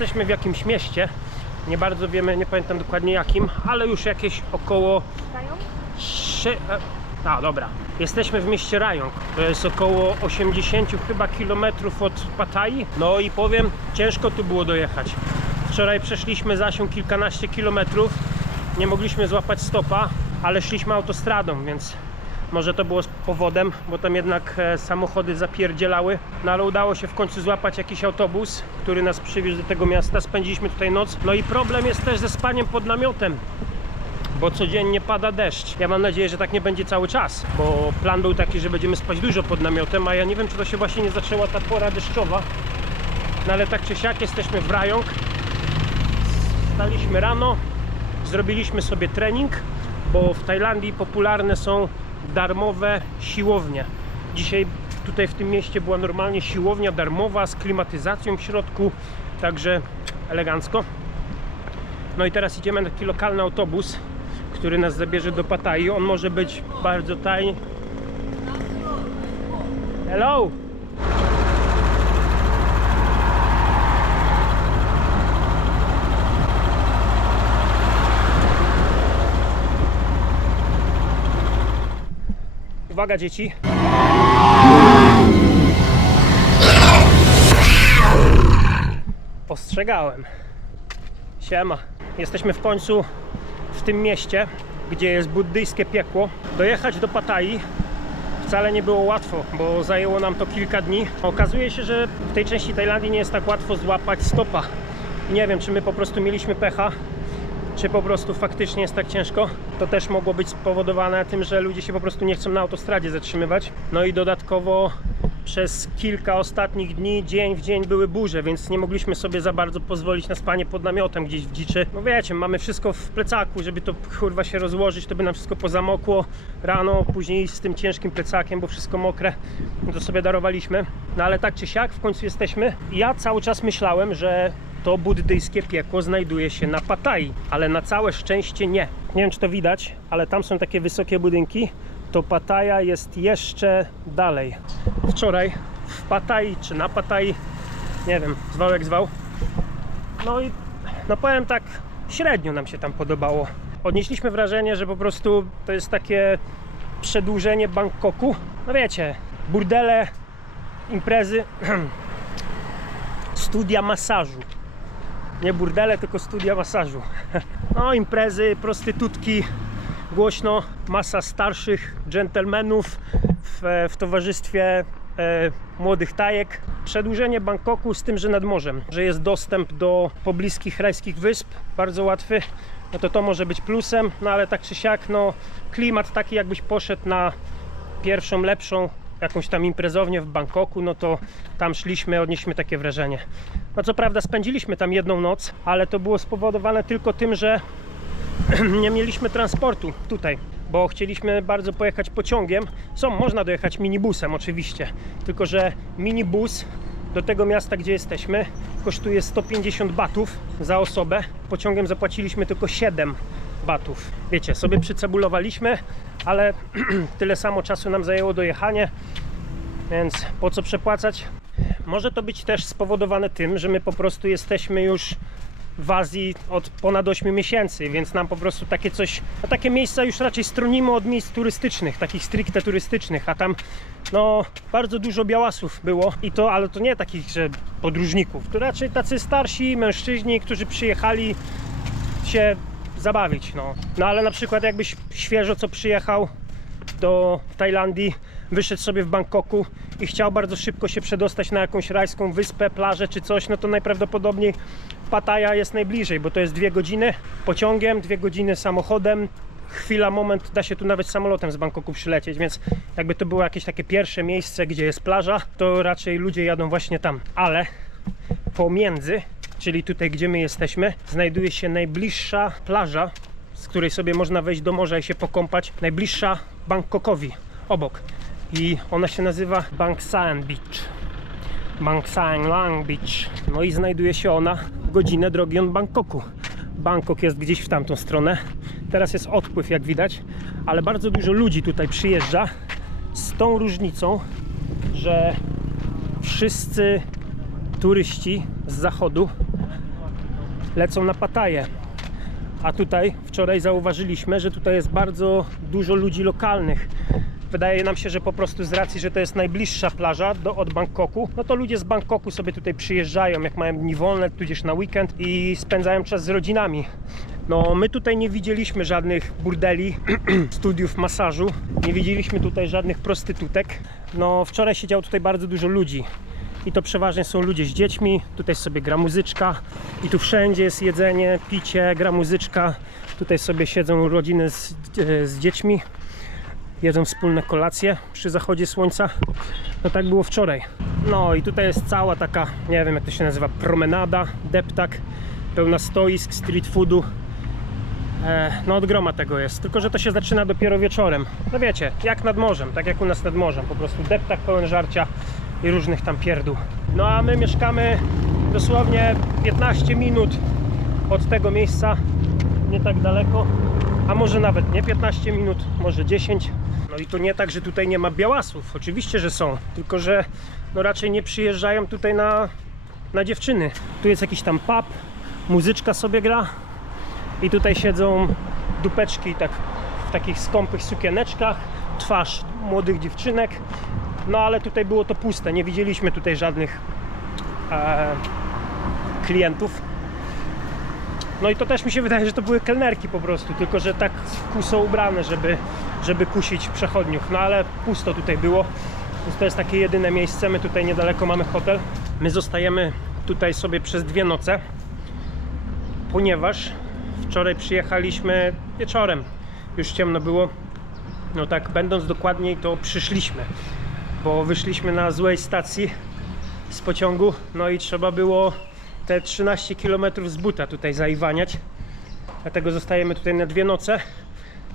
jesteśmy w jakimś mieście. Nie bardzo wiemy, nie pamiętam dokładnie jakim, ale już jakieś około... Dobra. Jesteśmy w mieście Rajong. To jest około 80 chyba kilometrów od Pattayyi. No i powiem, ciężko tu było dojechać. Wczoraj przeszliśmy z Asią kilkanaście kilometrów. Nie mogliśmy złapać stopa, ale szliśmy autostradą, więc może to było z powodem, bo tam jednak samochody zapierdzielały. No ale udało się w końcu złapać jakiś autobus, który nas przywiózł do tego miasta. Spędziliśmy tutaj noc. No i problem jest też ze spaniem pod namiotem, bo codziennie pada deszcz. Ja mam nadzieję, że tak nie będzie cały czas, bo plan był taki, że będziemy spać dużo pod namiotem, a ja nie wiem, czy to się właśnie nie zaczęła ta pora deszczowa. No ale tak czy siak jesteśmy w Rajong. Wstaliśmy rano, zrobiliśmy sobie trening, bo w Tajlandii popularne są darmowe siłownie. Dzisiaj tutaj w tym mieście była normalnie siłownia darmowa z klimatyzacją w środku, także elegancko. No i teraz idziemy na taki lokalny autobus, który nas zabierze do Pattayyi. On może być bardzo tani. Hello! Uwaga, dzieci! Ostrzegałem. Siema. Jesteśmy w końcu w tym mieście, gdzie jest buddyjskie piekło. Dojechać do Pattayyi wcale nie było łatwo, bo zajęło nam to kilka dni. Okazuje się, że w tej części Tajlandii nie jest tak łatwo złapać stopa. Nie wiem, czy my po prostu mieliśmy pecha, czy po prostu faktycznie jest tak ciężko. To też mogło być spowodowane tym, że ludzie się po prostu nie chcą na autostradzie zatrzymywać. No i dodatkowo przez kilka ostatnich dni, dzień w dzień były burze, więc nie mogliśmy sobie za bardzo pozwolić na spanie pod namiotem gdzieś w dziczy. No wiecie, mamy wszystko w plecaku, żeby to kurwa się rozłożyć, to by nam wszystko pozamokło rano, później z tym ciężkim plecakiem, bo wszystko mokre, no to sobie darowaliśmy. No ale tak czy siak, w końcu jesteśmy. Ja cały czas myślałem, że to buddyjskie piekło znajduje się na Pattayyi, ale na całe szczęście nie. Nie wiem, czy to widać, ale tam są takie wysokie budynki. To Pattaya jest jeszcze dalej. Wczoraj w Pattayyi, czy na Pattayyi, nie wiem, zwał jak zwał. No i no powiem tak, średnio nam się tam podobało. Odnieśliśmy wrażenie, że po prostu to jest takie przedłużenie Bangkoku. No wiecie, burdele, imprezy, studia masażu. Nie burdele, tylko studia masażu. No imprezy, prostytutki, głośno, masa starszych dżentelmenów w towarzystwie młodych Tajek. Przedłużenie Bangkoku z tym, że nad morzem, że jest dostęp do pobliskich rajskich wysp, bardzo łatwy, no to może być plusem, no ale tak czy siak, no klimat taki, jakbyś poszedł na pierwszą, lepszą jakąś tam imprezownię w Bangkoku, no to tam szliśmy, odnieśliśmy takie wrażenie. No co prawda spędziliśmy tam jedną noc, ale to było spowodowane tylko tym, że nie mieliśmy transportu tutaj, bo chcieliśmy bardzo pojechać pociągiem. Można dojechać minibusem oczywiście, tylko że minibus do tego miasta, gdzie jesteśmy, kosztuje 150 batów za osobę. Pociągiem zapłaciliśmy tylko 7 batów. Wiecie, sobie przycebulowaliśmy, ale tyle samo czasu nam zajęło dojechanie, więc po co przepłacać? Może to być też spowodowane tym, że my po prostu jesteśmy już w Azji od ponad 8 miesięcy, więc nam po prostu takie coś, no takie miejsca już raczej stronimy od miejsc turystycznych, takich stricte turystycznych, a tam no bardzo dużo białasów było i to, ale to nie takich, że podróżników, to raczej tacy starsi mężczyźni, którzy przyjechali się zabawić, no ale na przykład jakbyś świeżo co przyjechał do Tajlandii, wyszedł sobie w Bangkoku i chciał bardzo szybko się przedostać na jakąś rajską wyspę, plażę czy coś, no to najprawdopodobniej Pattaya jest najbliżej, bo to jest 2 godziny pociągiem, 2 godziny samochodem, chwila, moment, da się tu nawet samolotem z Bangkoku przylecieć, więc jakby to było jakieś takie pierwsze miejsce, gdzie jest plaża, to raczej ludzie jadą właśnie tam, ale pomiędzy, czyli tutaj, gdzie my jesteśmy, znajduje się najbliższa plaża, z której sobie można wejść do morza i się pokąpać, najbliższa Bangkokowi, obok. I ona się nazywa Bang Saen Beach. Bang Saen Lang Beach. No i znajduje się ona godzinę drogi od Bangkoku. Bangkok jest gdzieś w tamtą stronę. Teraz jest odpływ, jak widać, ale bardzo dużo ludzi tutaj przyjeżdża z tą różnicą, że wszyscy turyści z zachodu lecą na Pattaję. A tutaj wczoraj zauważyliśmy, że tutaj jest bardzo dużo ludzi lokalnych. Wydaje nam się, że po prostu z racji, że to jest najbliższa plaża od Bangkoku, no to ludzie z Bangkoku sobie tutaj przyjeżdżają, jak mają dni wolne, tudzież na weekend i spędzają czas z rodzinami. No my tutaj nie widzieliśmy żadnych burdeli, studiów masażu, nie widzieliśmy tutaj żadnych prostytutek. No wczoraj siedziało tutaj bardzo dużo ludzi. I to przeważnie są ludzie z dziećmi, tutaj sobie gra muzyczka i tu wszędzie jest jedzenie, picie, gra muzyczka. Tutaj sobie siedzą rodziny z dziećmi, jedzą wspólne kolacje przy zachodzie słońca. No tak było wczoraj. No i tutaj jest cała taka, nie wiem jak to się nazywa, promenada, deptak, pełna stoisk, street foodu. No od groma tego jest, tylko że to się zaczyna dopiero wieczorem. No wiecie, jak nad morzem, tak jak u nas nad morzem, po prostu deptak pełen żarcia i różnych tam pierdół. No a my mieszkamy dosłownie 15 minut od tego miejsca, nie tak daleko, a może nawet nie 15 minut, może 10. No i to nie tak, że tutaj nie ma białasów, oczywiście, że są, tylko że no raczej nie przyjeżdżają tutaj na dziewczyny. Tu jest jakiś tam pub, muzyczka sobie gra i tutaj siedzą dupeczki tak w takich skąpych sukieneczkach, twarz młodych dziewczynek. No ale tutaj było to puste, nie widzieliśmy tutaj żadnych klientów. No i to też mi się wydaje, że to były kelnerki po prostu, tylko że tak są ubrane, żeby kusić przechodniów. No ale pusto tutaj było, więc to jest takie jedyne miejsce. My tutaj niedaleko mamy hotel. My zostajemy tutaj sobie przez 2 noce, ponieważ wczoraj przyjechaliśmy wieczorem, już ciemno było. No tak, będąc dokładniej, to przyszliśmy, bo wyszliśmy na złej stacji z pociągu, no i trzeba było te 13 km z buta tutaj zaiwaniać. Dlatego zostajemy tutaj na 2 noce.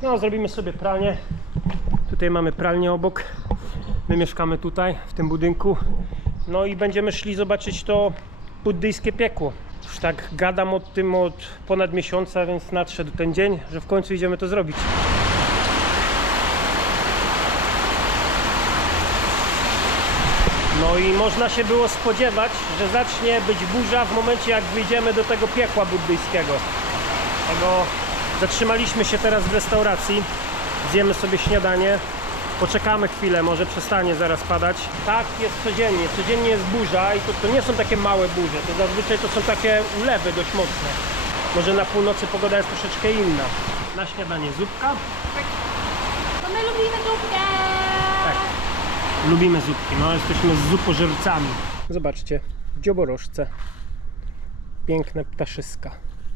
No, zrobimy sobie pralnię. Tutaj mamy pralnię obok. My mieszkamy tutaj, w tym budynku. No i będziemy szli zobaczyć to buddyjskie piekło. Już tak gadam o tym od ponad miesiąca, więc nadszedł ten dzień, że w końcu idziemy to zrobić. No i można się było spodziewać, że zacznie być burza w momencie, jak wyjdziemy do tego piekła buddyjskiego. Dlatego zatrzymaliśmy się teraz w restauracji, zjemy sobie śniadanie, poczekamy chwilę, może przestanie zaraz padać. Tak jest codziennie, codziennie jest burza i to nie są takie małe burze, to zazwyczaj to są takie ulewy dość mocne. Może na północy pogoda jest troszeczkę inna. Na śniadanie zupka. To my lubimy zupkę! Tak. Lubimy zupki, no jesteśmy zupożercami. Zobaczcie, dzioborożce. Piękne ptaszyska.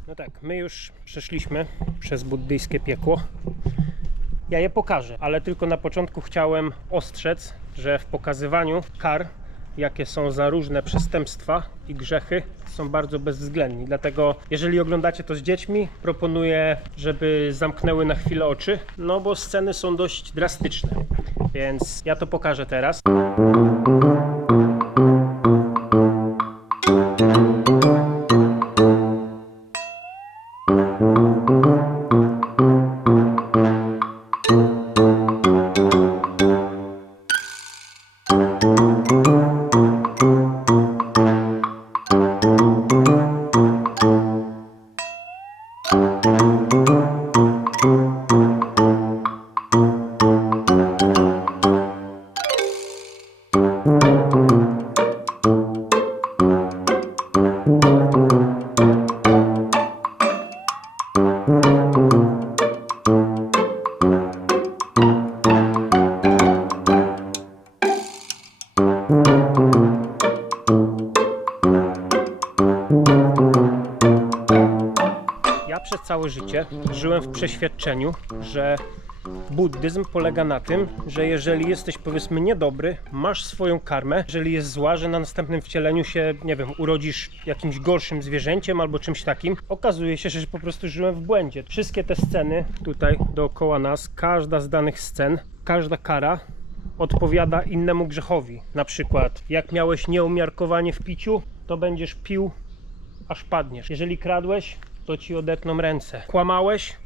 No tak, my już przeszliśmy przez buddyjskie piekło. Ja je pokażę, ale tylko na początku chciałem ostrzec, że w pokazywaniu kar, jakie są za różne przestępstwa i grzechy, są bardzo bezwzględni. Dlatego jeżeli oglądacie to z dziećmi, proponuję, żeby zamknęły na chwilę oczy, no bo sceny są dość drastyczne. Więc ja to pokażę teraz. Przez całe życie żyłem w przeświadczeniu, że buddyzm polega na tym, że jeżeli jesteś, powiedzmy, niedobry, masz swoją karmę, jeżeli jest zła, że na następnym wcieleniu się, nie wiem, urodzisz jakimś gorszym zwierzęciem albo czymś takim. Okazuje się, że po prostu żyłem w błędzie. Wszystkie te sceny tutaj dookoła nas, każda z danych scen, każda kara odpowiada innemu grzechowi. Na przykład, jak miałeś nieumiarkowanie w piciu, to będziesz pił, aż padniesz. Jeżeli kradłeś, to ci odetną ręce. Kłamałeś,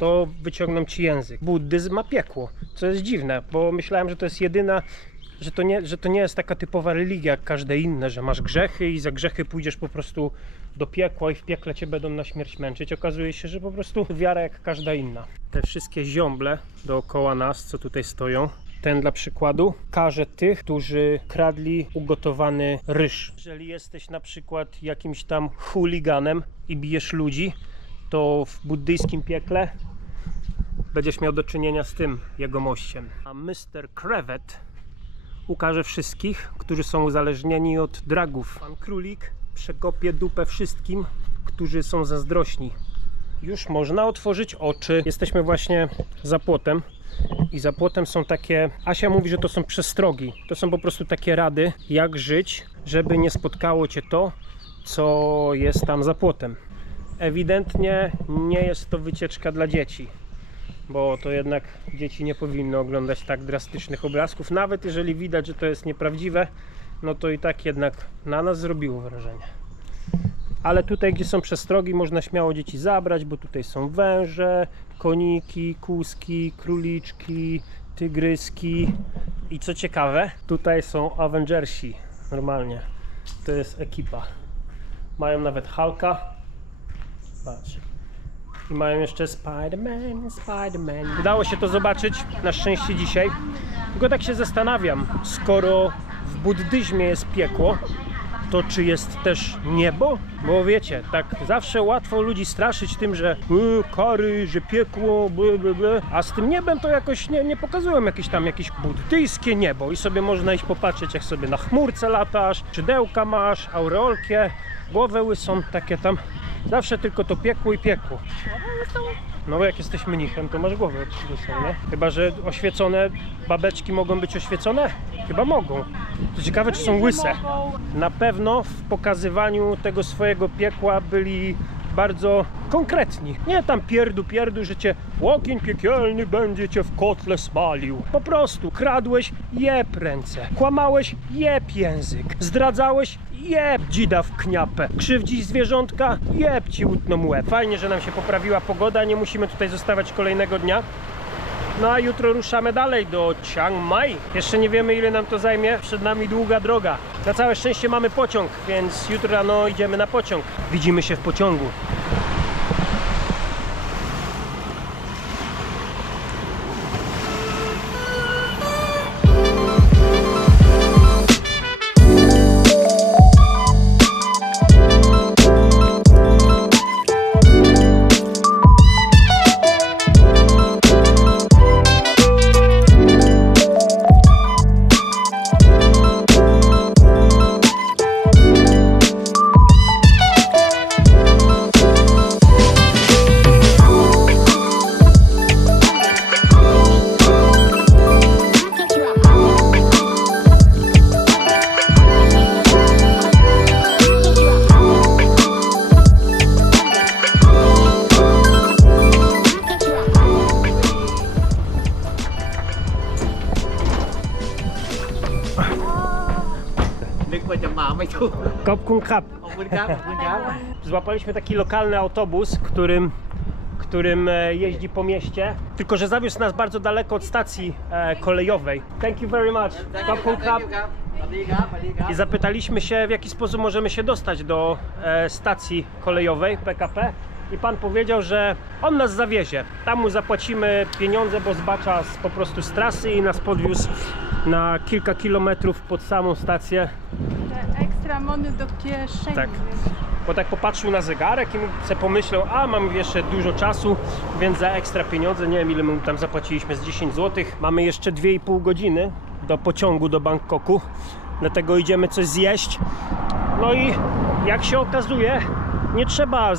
to wyciągną ci język. Buddyzm ma piekło, co jest dziwne, bo myślałem, że to jest jedyna, że to nie jest taka typowa religia jak każde inne, że masz grzechy i za grzechy pójdziesz po prostu do piekła i w piekle cię będą na śmierć męczyć. Okazuje się, że po prostu wiara jak każda inna. Te wszystkie ziąble dookoła nas, co tutaj stoją, ten dla przykładu karze tych, którzy kradli ugotowany ryż. Jeżeli jesteś na przykład jakimś tam chuliganem i bijesz ludzi, to w buddyjskim piekle będziesz miał do czynienia z tym jegomościem. A Mr. Crevet ukaże wszystkich, którzy są uzależnieni od dragów. Pan Królik przekopie dupę wszystkim, którzy są zazdrośni. Już można otworzyć oczy. Jesteśmy właśnie za płotem i za płotem są takie, Asia mówi, że to są przestrogi. To są po prostu takie rady, jak żyć, żeby nie spotkało cię to, co jest tam za płotem. Ewidentnie nie jest to wycieczka dla dzieci, bo to jednak dzieci nie powinny oglądać tak drastycznych obrazków. Nawet jeżeli widać, że to jest nieprawdziwe, no to i tak jednak na nas zrobiło wrażenie. Ale tutaj, gdzie są przestrogi, można śmiało dzieci zabrać, bo tutaj są węże, koniki, kózki, króliczki, tygryski. I co ciekawe, tutaj są Avengersi, normalnie. To jest ekipa. Mają nawet Hulka. Patrz. I mają jeszcze Spider-Man. Udało się to zobaczyć, na szczęście dzisiaj. Tylko tak się zastanawiam, skoro w buddyzmie jest piekło, to czy jest też niebo? Bo wiecie, tak zawsze łatwo ludzi straszyć tym, że kary, że piekło, a z tym niebem to jakoś nie pokazują jakieś buddyjskie niebo i sobie można iść popatrzeć, jak sobie na chmurce latasz, szydełka masz, aureolkę, głowę łysą, takie tam. Zawsze tylko to piekło i piekło. No bo jak jesteś mnichem, to masz głowę łysą, nie? Chyba że oświecone babeczki mogą być oświecone? Chyba mogą. To ciekawe, czy są łyse. Na pewno w pokazywaniu tego swojego piekła byli bardzo konkretni. Nie tam pierdu, że cię ogień piekielny będzie cię w kotle smalił. Po prostu kradłeś, jeb ręce. Kłamałeś, jeb język. Zdradzałeś, jeb dzida w kniapę. Krzywdzisz zwierzątka, jeb ci utną łeb. Fajnie, że nam się poprawiła pogoda, nie musimy tutaj zostawać kolejnego dnia. No a jutro ruszamy dalej do Chiang Mai. Jeszcze nie wiemy, ile nam to zajmie. Przed nami długa droga. Na całe szczęście mamy pociąg, więc jutro rano idziemy na pociąg. Widzimy się w pociągu. Kopkun kap. Złapaliśmy taki lokalny autobus, którym jeździ po mieście, tylko że zawiózł nas bardzo daleko od stacji kolejowej. Thank you very much. Kopkun kap. I zapytaliśmy się, w jaki sposób możemy się dostać do stacji kolejowej PKP. I pan powiedział, że on nas zawiezie. Tam mu zapłacimy pieniądze, bo zbacza po prostu z trasy i nas podwiózł na kilka kilometrów pod samą stację. Te ekstra mony do kieszeni. Tak. Bo tak popatrzył na zegarek i sobie pomyślał, a mam jeszcze dużo czasu, więc za ekstra pieniądze, nie wiem ile my tam zapłaciliśmy, z 10 zł. Mamy jeszcze 2,5 godziny do pociągu do Bangkoku, dlatego idziemy coś zjeść. No i jak się okazuje, nie trzeba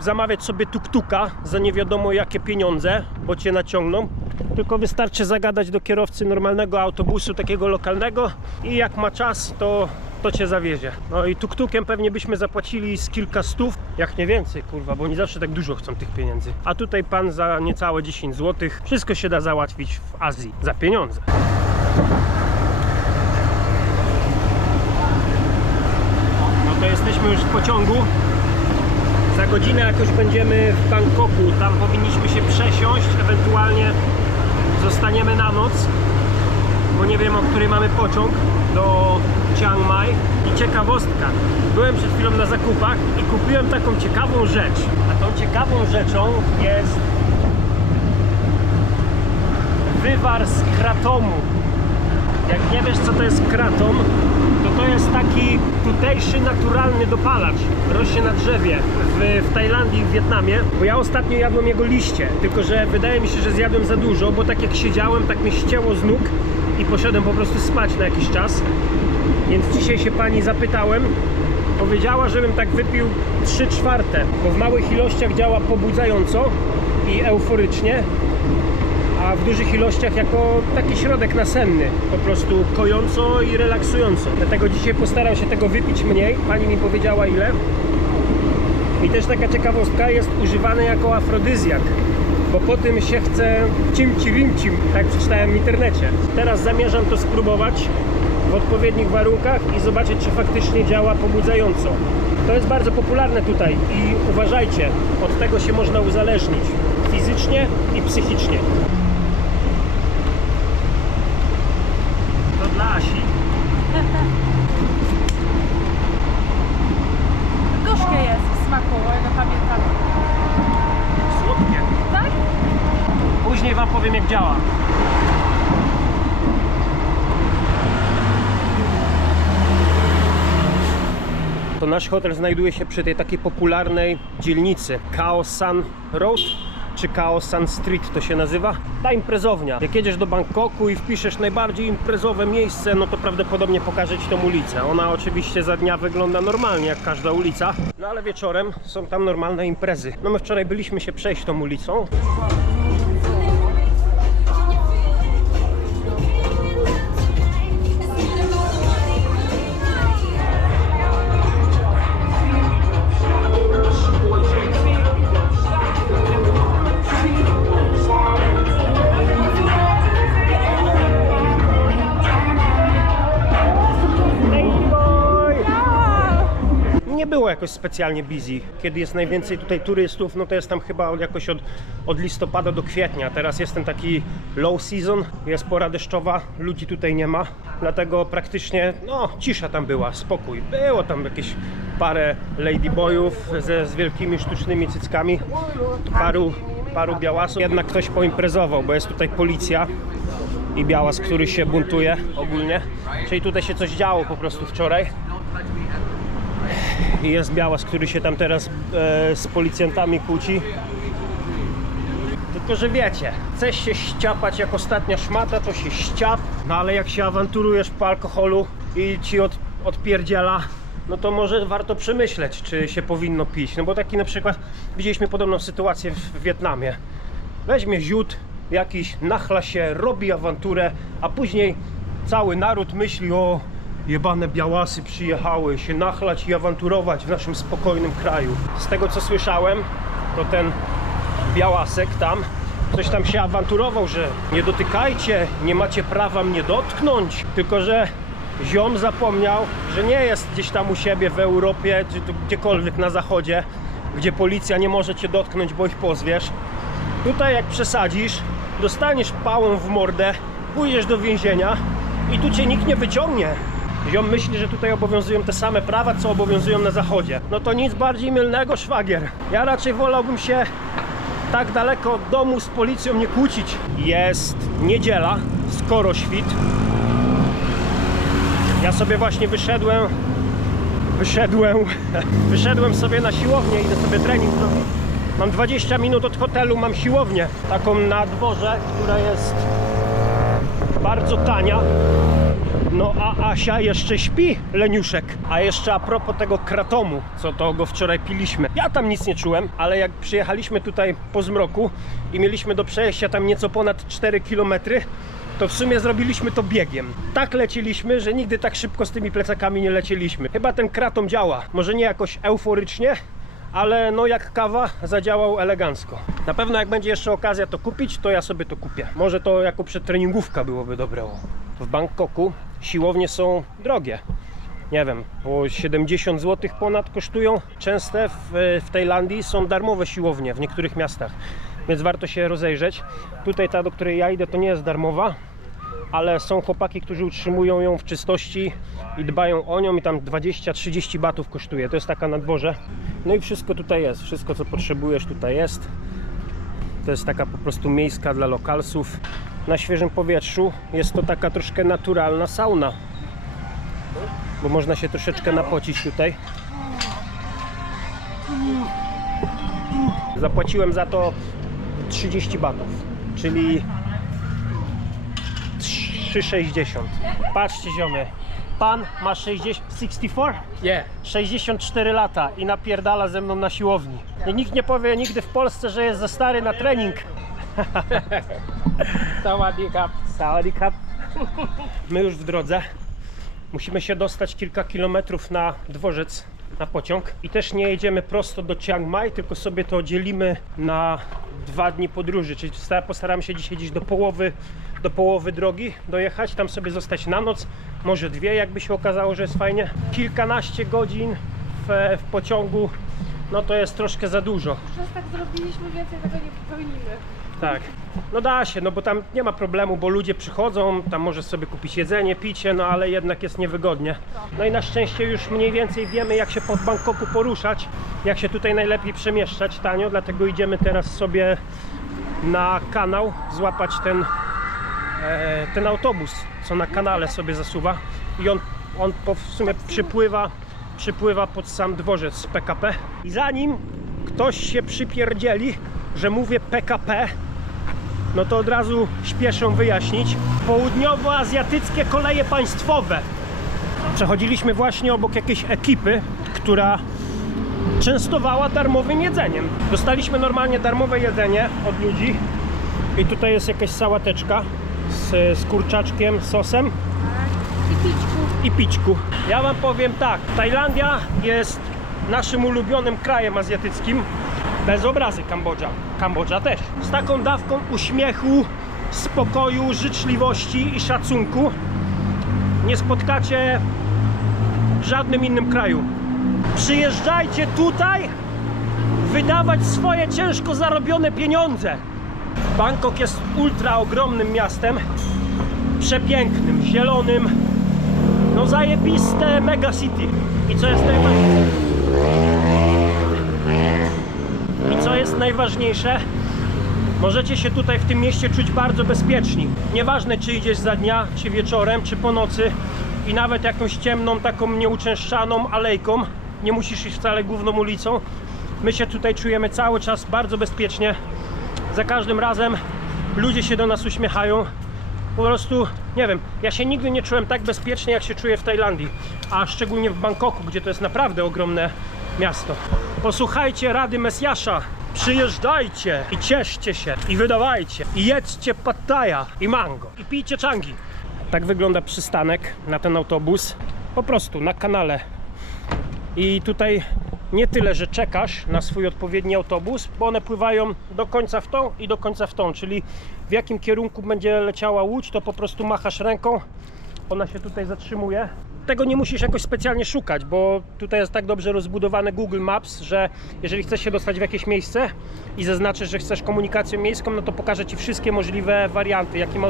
zamawiać sobie tuk-tuka za nie wiadomo jakie pieniądze, bo cię naciągną. Tylko wystarczy zagadać do kierowcy normalnego autobusu, takiego lokalnego i jak ma czas, to cię zawiezie. No i tuk-tukiem pewnie byśmy zapłacili z kilka stów, jak nie więcej, kurwa, bo oni zawsze tak dużo chcą tych pieniędzy. A tutaj pan za niecałe 10 zł, wszystko się da załatwić w Azji za pieniądze. No to jesteśmy już w pociągu. Za godzinę jakoś będziemy w Bangkoku, tam powinniśmy się przesiąść, ewentualnie zostaniemy na noc. bo nie wiem, o której mamy pociąg do Chiang Mai. I ciekawostka, byłem przed chwilą na zakupach i kupiłem taką ciekawą rzecz. A tą ciekawą rzeczą jest wywar z kratomu. Jak nie wiesz, co to jest kratom, to jest taki tutejszy naturalny dopalacz. Rośnie na drzewie w Tajlandii i w Wietnamie. Bo ja ostatnio jadłem jego liście, tylko że wydaje mi się, że zjadłem za dużo, bo tak jak siedziałem, tak mnie ścięło z nóg i poszedłem po prostu spać na jakiś czas. Więc dzisiaj się pani zapytałem, powiedziała, żebym tak wypił 3/4, bo w małych ilościach działa pobudzająco i euforycznie, a w dużych ilościach jako taki środek nasenny, po prostu kojąco i relaksująco. Dlatego dzisiaj postaram się tego wypić mniej. Pani mi powiedziała ile. I też taka ciekawostka, jest używany jako afrodyzjak, bo po tym się chce cimci-rimcim, tak przeczytałem w internecie. Teraz zamierzam to spróbować w odpowiednich warunkach i zobaczyć, czy faktycznie działa pobudzająco. To jest bardzo popularne tutaj i uważajcie, od tego się można uzależnić fizycznie i psychicznie. To dla Asi. Gorzkie jest w smaku, o ile pamiętam. Słodkie. Tak? Później wam powiem, jak działa. To nasz hotel znajduje się przy tej takiej popularnej dzielnicy Khao San Road, czy Khao San Street to się nazywa. Ta imprezownia. Jak jedziesz do Bangkoku i wpiszesz najbardziej imprezowe miejsce, no to prawdopodobnie pokaże ci tą ulicę. Ona oczywiście za dnia wygląda normalnie, jak każda ulica, no ale wieczorem są tam normalne imprezy. No my wczoraj byliśmy się przejść tą ulicą. Nie było jakoś specjalnie busy. Kiedy jest najwięcej tutaj turystów, no to jest tam chyba jakoś od listopada do kwietnia. Teraz jest ten taki low season, jest pora deszczowa, ludzi tutaj nie ma. Dlatego praktycznie, no, cisza tam była, spokój. Było tam jakieś parę ladyboyów z wielkimi sztucznymi cyckami, paru białasów. Jednak ktoś poimprezował, bo jest tutaj policja i białas, który się buntuje ogólnie. Czyli tutaj się coś działo po prostu wczoraj. I jest białas, który się tam teraz z policjantami kłóci. Tylko że wiecie, chcesz się ściapać jak ostatnia szmata, to się ściap. No ale jak się awanturujesz po alkoholu i ci odpierdziela, no to może warto przemyśleć, czy się powinno pić. No bo taki na przykład, widzieliśmy podobną sytuację w Wietnamie. Weźmie ziód jakiś, nachla się, robi awanturę, a później cały naród myśli: o, jebane białasy przyjechały się nachlać i awanturować w naszym spokojnym kraju. Z tego co słyszałem, to ten białasek tam, coś tam się awanturował, że nie dotykajcie, nie macie prawa mnie dotknąć. Tylko że ziom zapomniał, że nie jest gdzieś tam u siebie w Europie, czy tu gdziekolwiek na zachodzie, gdzie policja nie może cię dotknąć, bo ich pozwiesz. Tutaj jak przesadzisz, dostaniesz pałą w mordę, pójdziesz do więzienia i tu cię nikt nie wyciągnie. Ziom myśli, że tutaj obowiązują te same prawa, co obowiązują na zachodzie. No to nic bardziej mylnego, szwagier. Ja raczej wolałbym się tak daleko od domu z policją nie kłócić. Jest niedziela, skoro świt. Ja sobie właśnie wyszedłem sobie na siłownię, idę sobie trening zrobić. Mam 20 minut od hotelu, mam siłownię. Taką na dworze, która jest bardzo tania. No a Asia jeszcze śpi, leniuszek. A jeszcze a propos tego kratomu, co to go wczoraj piliśmy. Ja tam nic nie czułem, ale jak przyjechaliśmy tutaj po zmroku i mieliśmy do przejścia tam nieco ponad 4 km, to w sumie zrobiliśmy to biegiem. Tak leciliśmy, że nigdy tak szybko z tymi plecakami nie lecieliśmy. Chyba ten kratom działa. Może nie jakoś euforycznie, ale no jak kawa zadziałał elegancko. Na pewno jak będzie jeszcze okazja to kupić, to ja sobie to kupię. Może to jako przedtreningówka byłoby dobre. W Bangkoku siłownie są drogie. Nie wiem, po 70 zł ponad kosztują. Częste w Tajlandii są darmowe siłownie w niektórych miastach, więc warto się rozejrzeć. Tutaj ta, do której ja idę, to nie jest darmowa, ale są chłopaki, którzy utrzymują ją w czystości i dbają o nią i tam 20-30 batów kosztuje. To jest taka na dworze. No i wszystko tutaj jest, wszystko co potrzebujesz tutaj jest. To jest taka po prostu miejska dla lokalsów. Na świeżym powietrzu jest to taka troszkę naturalna sauna, bo można się troszeczkę napocić tutaj. Zapłaciłem za to 30 batów, czyli 3,60. Patrzcie ziomy, pan ma 64? Yeah. 64 lata i napierdala ze mną na siłowni. I nikt nie powie nigdy w Polsce, że jest za stary na trening. Sawadee krab. Sawadee krab. My już w drodze. Musimy się dostać kilka kilometrów na dworzec, na pociąg. I też nie jedziemy prosto do Chiang Mai, tylko sobie to dzielimy na 2 dni podróży. Czyli postaramy się dzisiaj gdzieś do połowy drogi dojechać, tam sobie zostać na noc, może 2, jakby się okazało, że jest fajnie. Kilkanaście godzin w pociągu, no to jest troszkę za dużo. Już tak zrobiliśmy, więcej tego nie popełnimy. Tak, no da się, no bo tam nie ma problemu, bo ludzie przychodzą, tam możesz sobie kupić jedzenie, picie, no ale jednak jest niewygodnie. No i na szczęście już mniej więcej wiemy, jak się po Bangkoku poruszać, jak się tutaj najlepiej przemieszczać tanio, dlatego idziemy teraz sobie na kanał złapać ten autobus, co na kanale sobie zasuwa i on w sumie przypływa pod sam dworzec PKP. I zanim ktoś się przypierdzieli, że mówię PKP, no to od razu śpieszę wyjaśnić. Południowoazjatyckie koleje państwowe. Przechodziliśmy właśnie obok jakiejś ekipy, która częstowała darmowym jedzeniem. Dostaliśmy normalnie darmowe jedzenie od ludzi i tutaj jest jakaś sałateczka z kurczaczkiem, sosem i pićku. Ja wam powiem tak, Tajlandia jest naszym ulubionym krajem azjatyckim. Bez obrazy Kambodża też. Z taką dawką uśmiechu, spokoju, życzliwości i szacunku nie spotkacie w żadnym innym kraju. Przyjeżdżajcie tutaj wydawać swoje ciężko zarobione pieniądze. Bangkok jest ultra ogromnym miastem, przepięknym, zielonym, no zajebiste mega city. I co jest najważniejsze, możecie się tutaj w tym mieście czuć bardzo bezpieczni. Nieważne, czy idziesz za dnia, czy wieczorem, czy po nocy i nawet jakąś ciemną, taką nieuczęszczaną alejką, nie musisz iść wcale główną ulicą. My się tutaj czujemy cały czas bardzo bezpiecznie. Za każdym razem ludzie się do nas uśmiechają. Po prostu, nie wiem, ja się nigdy nie czułem tak bezpiecznie, jak się czuję w Tajlandii, a szczególnie w Bangkoku, gdzie to jest naprawdę ogromne miasto. Posłuchajcie rady Mesjasza, przyjeżdżajcie i cieszcie się i wydawajcie i jedzcie pad thaja i mango i pijcie changi. Tak wygląda przystanek na ten autobus, po prostu na kanale. I tutaj nie tyle, że czekasz na swój odpowiedni autobus, bo one pływają do końca w tą i do końca w tą, czyli w jakim kierunku będzie leciała łódź, to po prostu machasz ręką, ona się tutaj zatrzymuje. Tego nie musisz jakoś specjalnie szukać, bo tutaj jest tak dobrze rozbudowany Google Maps, że jeżeli chcesz się dostać w jakieś miejsce i zaznaczysz, że chcesz komunikację miejską, no to pokaże Ci wszystkie możliwe warianty, jakim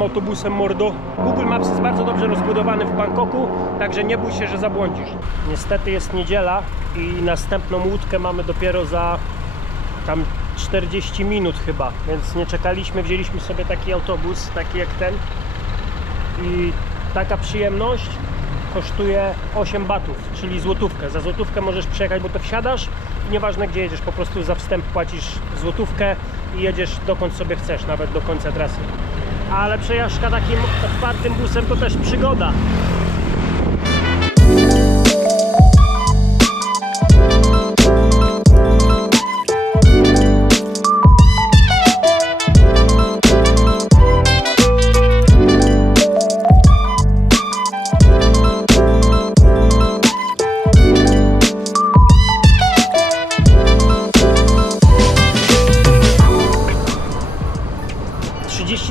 autobusem mordo. Google Maps jest bardzo dobrze rozbudowany w Bangkoku, także nie bój się, że zabłądzisz. Niestety jest niedziela i następną łódkę mamy dopiero za tam 40 minut chyba, więc nie czekaliśmy, wzięliśmy sobie taki autobus, taki jak ten i taka przyjemność kosztuje 8 batów, czyli złotówkę. Za złotówkę możesz przejechać, bo to wsiadasz i nieważne gdzie jedziesz, po prostu za wstęp płacisz złotówkę i jedziesz dokąd sobie chcesz, nawet do końca trasy. Ale przejażdżka takim otwartym busem to też przygoda.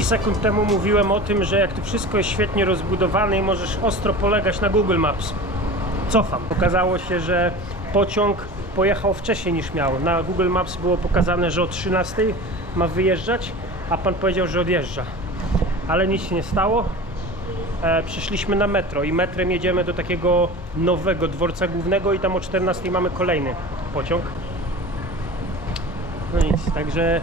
Sekund temu mówiłem o tym, że jak to wszystko jest świetnie rozbudowane i możesz ostro polegać na Google Maps. Cofam. Okazało się, że pociąg pojechał wcześniej niż miał. Na Google Maps było pokazane, że o 13 ma wyjeżdżać, a pan powiedział, że odjeżdża. ale nic się nie stało. Przyszliśmy na metro i metrem jedziemy do takiego nowego dworca głównego i tam o 14 mamy kolejny pociąg. No nic, także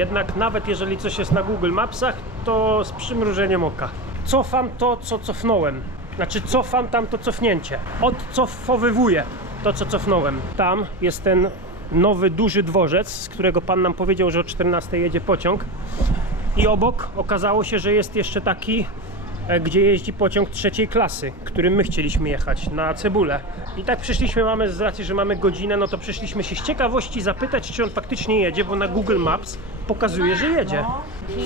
jednak nawet jeżeli coś jest na Google Mapsach, to z przymrużeniem oka. Cofam to, co cofnąłem. Znaczy cofam tam to cofnięcie. Odcofowywuję to, co cofnąłem. Tam jest ten nowy, duży dworzec, z którego pan nam powiedział, że o 14 jedzie pociąg. I obok okazało się, że jest jeszcze taki, gdzie jeździ pociąg trzeciej klasy, którym my chcieliśmy jechać, na Cebulę. I tak przyszliśmy, z racji, że mamy godzinę, no to przyszliśmy się z ciekawości zapytać, czy on faktycznie jedzie, bo na Google Maps pokazuje, że jedzie.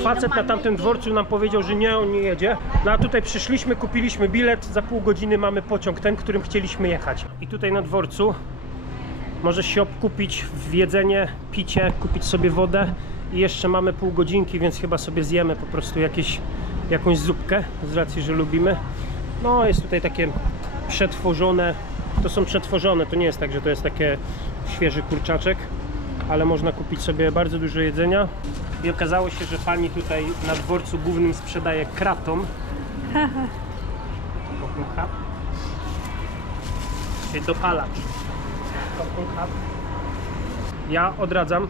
Facet na tamtym dworcu nam powiedział, że nie, on nie jedzie. No a tutaj przyszliśmy, kupiliśmy bilet, za pół godziny mamy pociąg, ten, którym chcieliśmy jechać. I tutaj na dworcu możesz się obkupić w jedzenie, picie, kupić sobie wodę i jeszcze mamy pół godzinki, więc chyba sobie zjemy po prostu jakąś zupkę, z racji, że lubimy. No jest tutaj takie przetworzone, to są przetworzone, to nie jest tak, że to jest takie świeży kurczaczek, ale można kupić sobie bardzo dużo jedzenia. I okazało się, że pani tutaj na dworcu głównym sprzedaje kratom. Czyli dopalacz. Ja odradzam,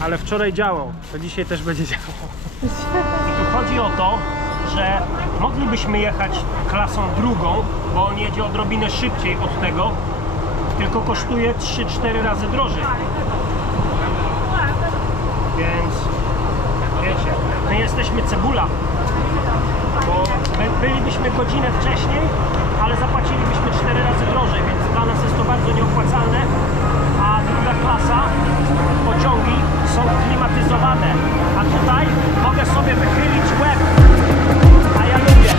ale wczoraj działał, to dzisiaj też będzie działał. I tu chodzi o to, że moglibyśmy jechać klasą drugą, bo on jedzie odrobinę szybciej od tego, tylko kosztuje 3-4 razy drożej. Więc wiecie, my jesteśmy Cebula, bo bylibyśmy godzinę wcześniej, ale zapłacilibyśmy 4 razy drożej, więc dla nas jest to bardzo nieopłacalne, a druga klasa, pociągi są klimatyzowane, a tutaj mogę sobie wychylić łeb, a ja lubię.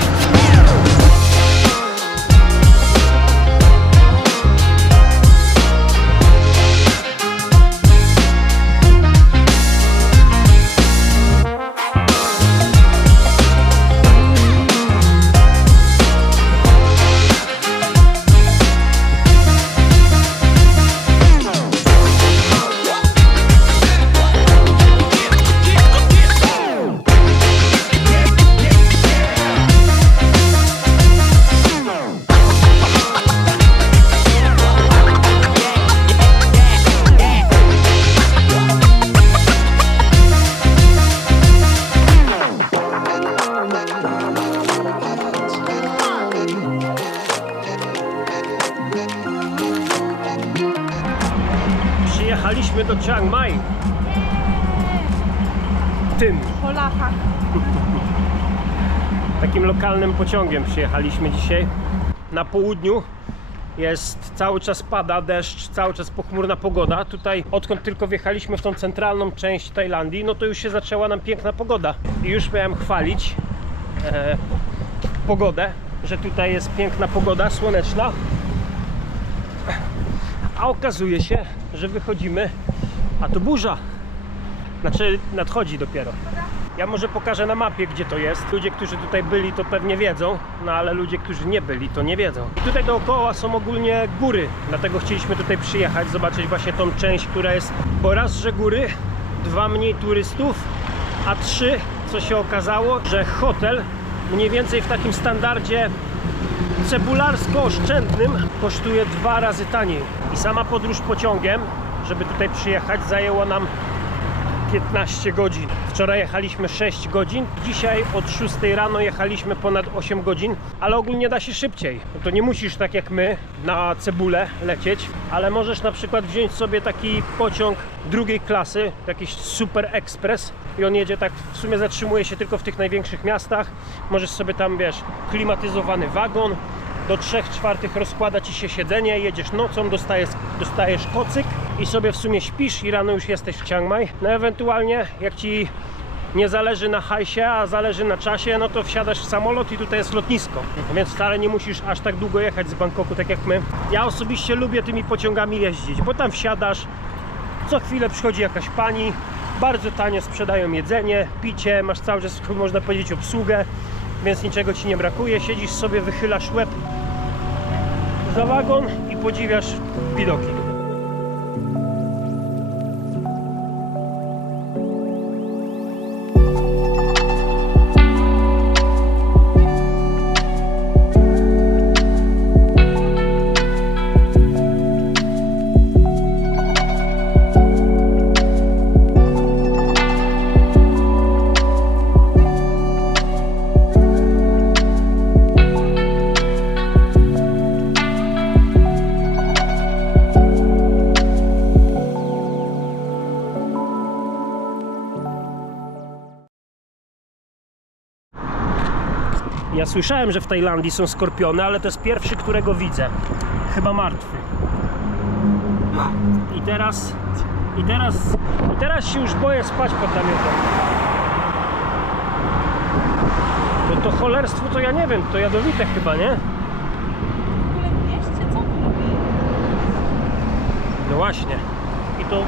Przyjechaliśmy do Chiang Mai. Tym. Po latach. Takim lokalnym pociągiem przyjechaliśmy dzisiaj. Na południu jest cały czas pada deszcz, cały czas pochmurna pogoda. Tutaj odkąd tylko wjechaliśmy w tą centralną część Tajlandii, no to już się zaczęła nam piękna pogoda. I już miałem chwalić pogodę, że tutaj jest piękna pogoda, słoneczna. A okazuje się, że wychodzimy, a to burza. Znaczy nadchodzi dopiero. Ja może pokażę na mapie, gdzie to jest. Ludzie, którzy tutaj byli, to pewnie wiedzą, no ale ludzie, którzy nie byli, to nie wiedzą. I tutaj dookoła są ogólnie góry, dlatego chcieliśmy tutaj przyjechać, zobaczyć właśnie tą część, która jest, bo raz, że góry, 2 mniej turystów, a 3, co się okazało, że hotel mniej więcej w takim standardzie cebularsko-oszczędnym kosztuje 2 razy taniej. I sama podróż pociągiem, żeby tutaj przyjechać, zajęła nam 15 godzin. Wczoraj jechaliśmy 6 godzin, dzisiaj od 6 rano jechaliśmy ponad 8 godzin, ale ogólnie da się szybciej. No to nie musisz tak jak my na Cebulę lecieć, ale możesz na przykład wziąć sobie taki pociąg drugiej klasy, jakiś super ekspres i on jedzie tak, w sumie zatrzymuje się tylko w tych największych miastach. Możesz sobie tam, wiesz, klimatyzowany wagon, do 3/4 rozkłada ci się siedzenie, jedziesz nocą, dostajesz kocyk i sobie w sumie śpisz i rano już jesteś w Chiang Mai. No ewentualnie jak ci nie zależy na hajsie, a zależy na czasie, no to wsiadasz w samolot i tutaj jest lotnisko. Więc wcale nie musisz aż tak długo jechać z Bangkoku, tak jak my. Ja osobiście lubię tymi pociągami jeździć, bo tam wsiadasz, co chwilę przychodzi jakaś pani, bardzo tanie sprzedają jedzenie, picie, masz cały czas, można powiedzieć, obsługę, więc niczego ci nie brakuje, siedzisz sobie, wychylasz łeb za wagon i podziwiasz widoki. Ja słyszałem, że w Tajlandii są skorpiony, ale to jest pierwszy, którego widzę. Chyba martwy. I teraz się już boję spać pod namiotem. Bo to cholerstwo to ja nie wiem, to jadowite chyba, nie? W ogóle w mieście co tu robi? No właśnie. I to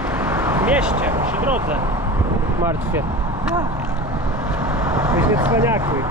w mieście, przy drodze. Martwie. Myśmy cwaniakuj.